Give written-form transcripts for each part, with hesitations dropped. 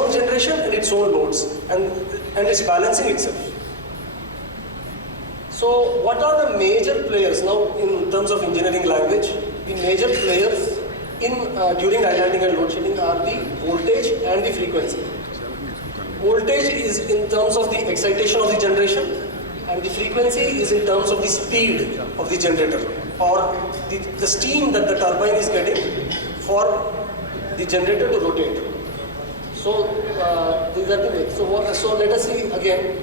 own generation and its own loads, and it's balancing itself. So what are the major players now in terms of engineering language? The major players in during islanding and load shedding are the voltage and the frequency. Voltage is in terms of the excitation of the generation, and the frequency is in terms of the speed of the generator, or the steam that the turbine is getting for the generator to rotate. So these are the ways. So let us see again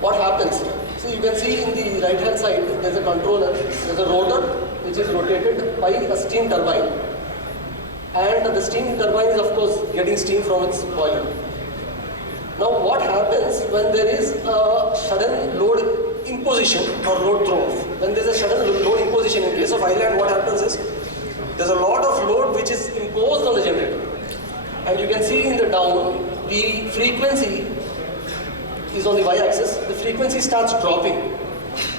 what happens. So you can see in the right hand side there is a controller, there is a rotor which is rotated by a steam turbine, and the steam turbine is of course getting steam from its boiler. Now what happens when there is a sudden load imposition or load throw-off? When there is a sudden load imposition, in case of island, what happens is there is a lot of load which is imposed on the generator, and you can see in the down the frequency is on the y-axis. The frequency starts dropping,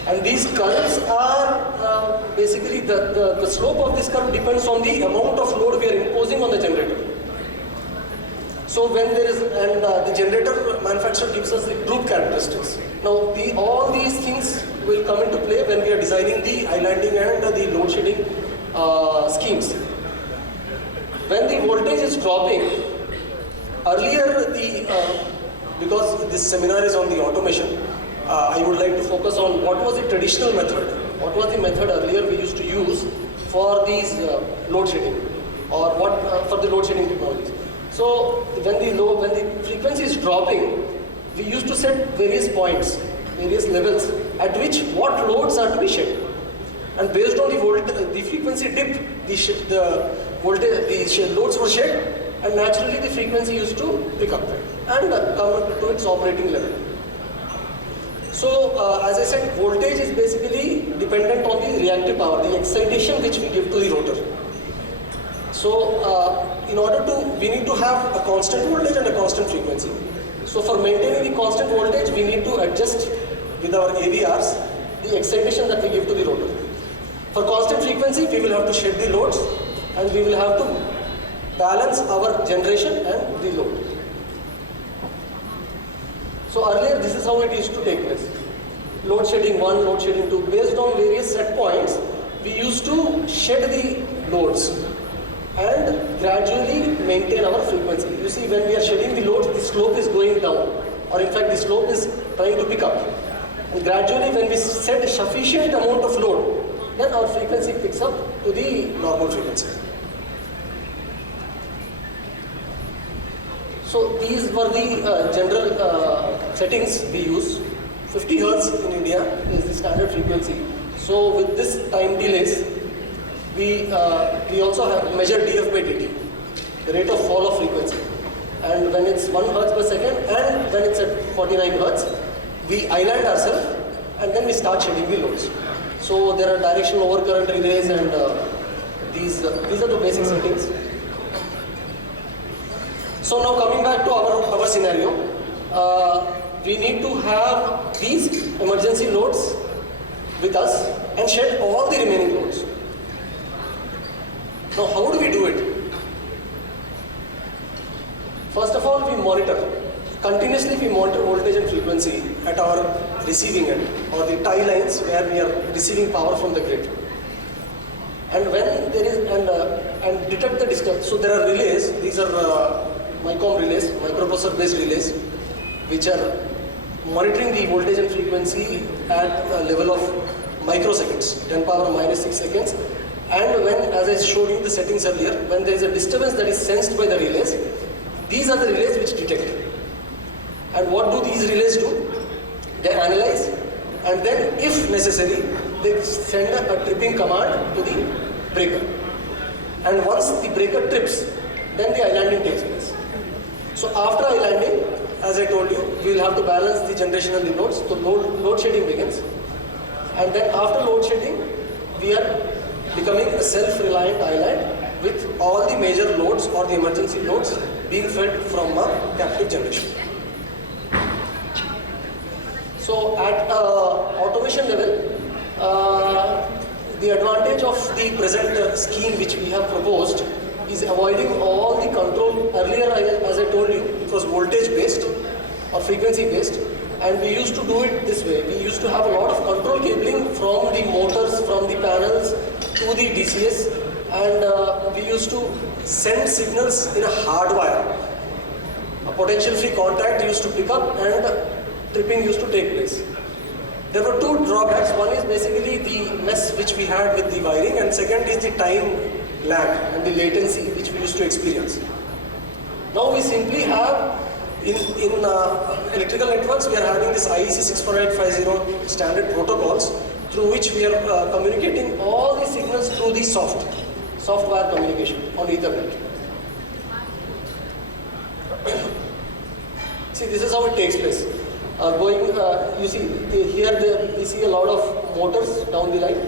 and these curves are basically the slope of this curve depends on the amount of load we are imposing on the generator. So when there is, and the generator manufacturer gives us the droop characteristics. Now all these things will come into play when we are designing the islanding and the load shedding schemes. When the voltage is dropping, earlier because this seminar is on the automation, I would like to focus on what was the traditional method. What was the method earlier we used to use for these load shedding, or what for the load shedding technologies. So when the frequency is dropping, we used to set various points, various levels at which what loads are to be shed, and based on the frequency dip, the loads were shed, and naturally the frequency used to pick up and come to its operating level. So as I said, voltage is basically dependent on the reactive power, the excitation which we give to the rotor. So we need to have a constant voltage and a constant frequency. So for maintaining the constant voltage, we need to adjust with our AVRs the excitation that we give to the rotor. For constant frequency, we will have to shed the loads, and we will have to balance our generation and the load. So earlier, this is how it used to take place. Load shedding 1, load shedding 2. Based on various set points, we used to shed the loads and gradually maintain our frequency. You see, when we are shedding the loads, the slope is going down, or in fact the slope is trying to pick up. And gradually when we set a sufficient amount of load, then our frequency picks up to the normal frequency. So these were the general settings we use. 50 Hz in India is the standard frequency. So with this time delays, we also have measured dF by dt, the rate of fall of frequency. And when it's 1 Hz per second and when it's at 49 Hz, we island ourselves and then we start shedding the loads. So there are directional overcurrent relays, and these are the basic settings. So now coming back to our scenario, we need to have these emergency loads with us and shed all the remaining loads. Now how do we do it? First of all, we monitor. Continuously we monitor voltage and frequency at our receiving end, or the tie lines where we are receiving power from the grid. And when there is, and detect the distance. So there are relays, these are MICOM relays, microprocessor based relays, which are monitoring the voltage and frequency at a level of microseconds, 10 power minus 6 seconds. And when, as I showed you the settings earlier, when there is a disturbance that is sensed by the relays, these are the relays which detect. And what do these relays do? They analyze, and then if necessary, they send a tripping command to the breaker. And once the breaker trips, then the islanding takes place. So after islanding, as I told you, we will have to balance the generation and the loads. So load shedding begins. And then after load shedding, we are becoming a self-reliant island with all the major loads or the emergency loads being fed from our captive generation. So at automation level, the advantage of the present scheme which we have proposed is avoiding all the control. Earlier, as I told told you, it was voltage based or frequency based, and we used to do it this way. We used to have a lot of control cabling from the motors, from the panels to the DCS, and we used to send signals in a hard wire. A potential free contact used to pick up and tripping used to take place. There were two drawbacks. One is basically the mess which we had with the wiring, and second is the time lag and the latency which we used to experience. Now we simply have in electrical networks, we are having this IEC 64850 standard protocols through which we are communicating all the signals through the soft wire communication on Ethernet. See, this is how it takes place. You see, here we see a lot of motors down the line,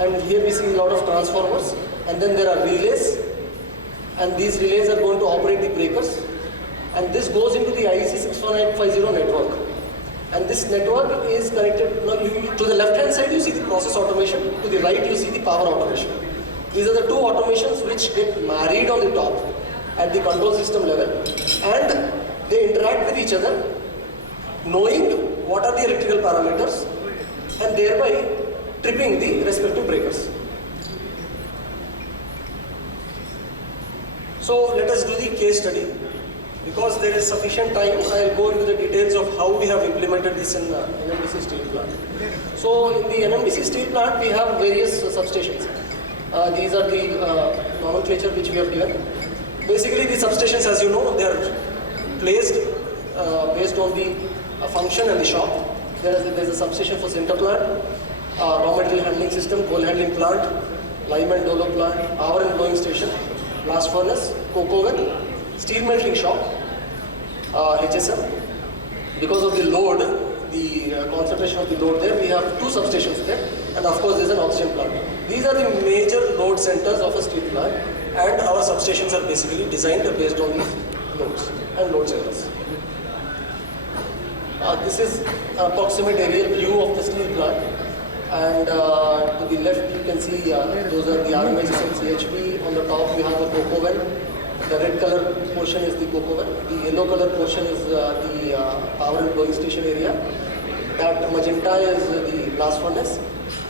and here we see a lot of transformers, and then there are relays, and these relays are going to operate the breakers, and this goes into the IEC 64850 network. And this network is connected, to the left hand side you see the process automation, to the right you see the power automation. These are the two automations which get married on the top at the control system level, and they interact with each other, knowing what are the electrical parameters and thereby tripping the respective breakers. So let us do the case study. Because there is sufficient time, I will go into the details of how we have implemented this in NMDC steel plant. So in the NMDC steel plant, we have various substations. These are the nomenclature which we have given. Basically, the substations, as you know, they are placed based on the function and the shop. There is a substation for center plant, raw material handling system, coal handling plant, lime and dolo plant, power and blowing station, blast furnace, coke oven, steel melting shop, HSM. Because of the load, the concentration of the load there, we have two substations there, and of course there is an oxygen plant. These are the major load centers of a steel plant, and our substations are basically designed based on these loads and load centers. This is an approximate aerial view of the steel plant, and to the left you can see those are the RMHS and CHP. On the top we have the coke oven. The red color portion is the coke oven. The yellow color portion is the power and blowing station area. That magenta is the blast furnace,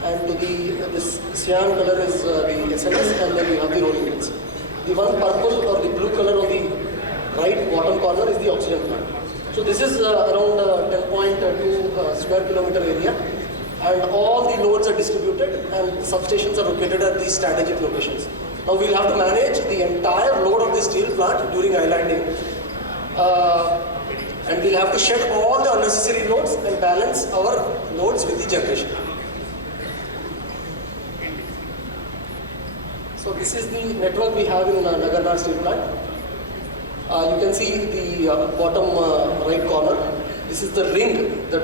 and to this cyan color is the SNS, and then we have the rolling mills. The one purple or the blue color on the right bottom corner is the oxygen plant. So this is around 10.2 square kilometer area, and all the loads are distributed, and substations are located at the strategic locations. Now we will have to manage the entire load of the steel plant during islanding, and we will have to shed all the unnecessary loads and balance our loads with the generation. So this is the network we have in Nagarnar steel plant. You can see the bottom right corner. This is the ring, the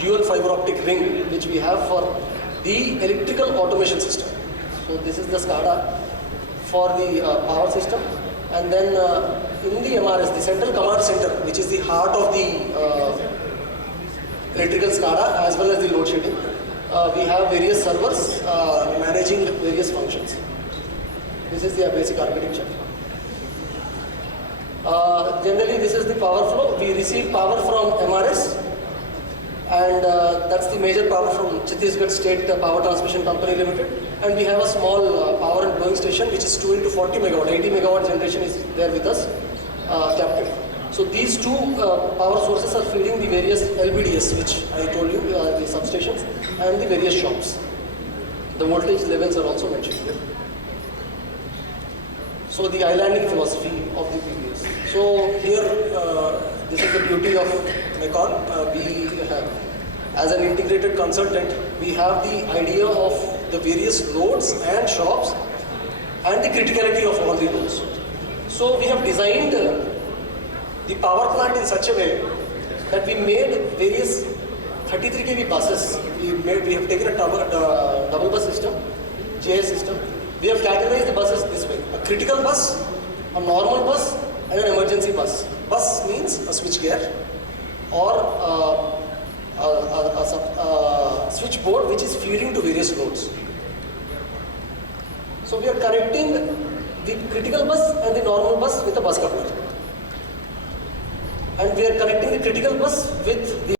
dual fiber optic ring which we have for the electrical automation system. So this is the SCADA for the power system, and then in the MRS, the central command center, which is the heart of the electrical SCADA as well as the load shedding, we have various servers managing various functions. This is the basic architecture. Generally, this is the power flow. We receive power from MRS, and that's the major power from Chhattisgarh State Power Transmission Company Limited. And we have a small power and blowing station which is 2 into 40 megawatt. 80 megawatt generation is there with us, captive. So these two power sources are feeding the various LBDS, which I told you, the substations, and the various shops. The voltage levels are also mentioned here. So the islanding philosophy of the PBS. So here, this is the beauty of MECON. We have, as an integrated consultant, we have the idea of the various loads and shops and the criticality of all the loads. So we have designed the power plant in such a way that we made various 33 kV buses. We have taken a double bus system, JS system. We have categorized the buses this way: a critical bus, a normal bus, and an emergency bus. Bus means a switch gear or a switchboard which is feeding to various loads. So we are connecting the critical bus and the normal bus with a bus coupler. And we are connecting the critical bus with the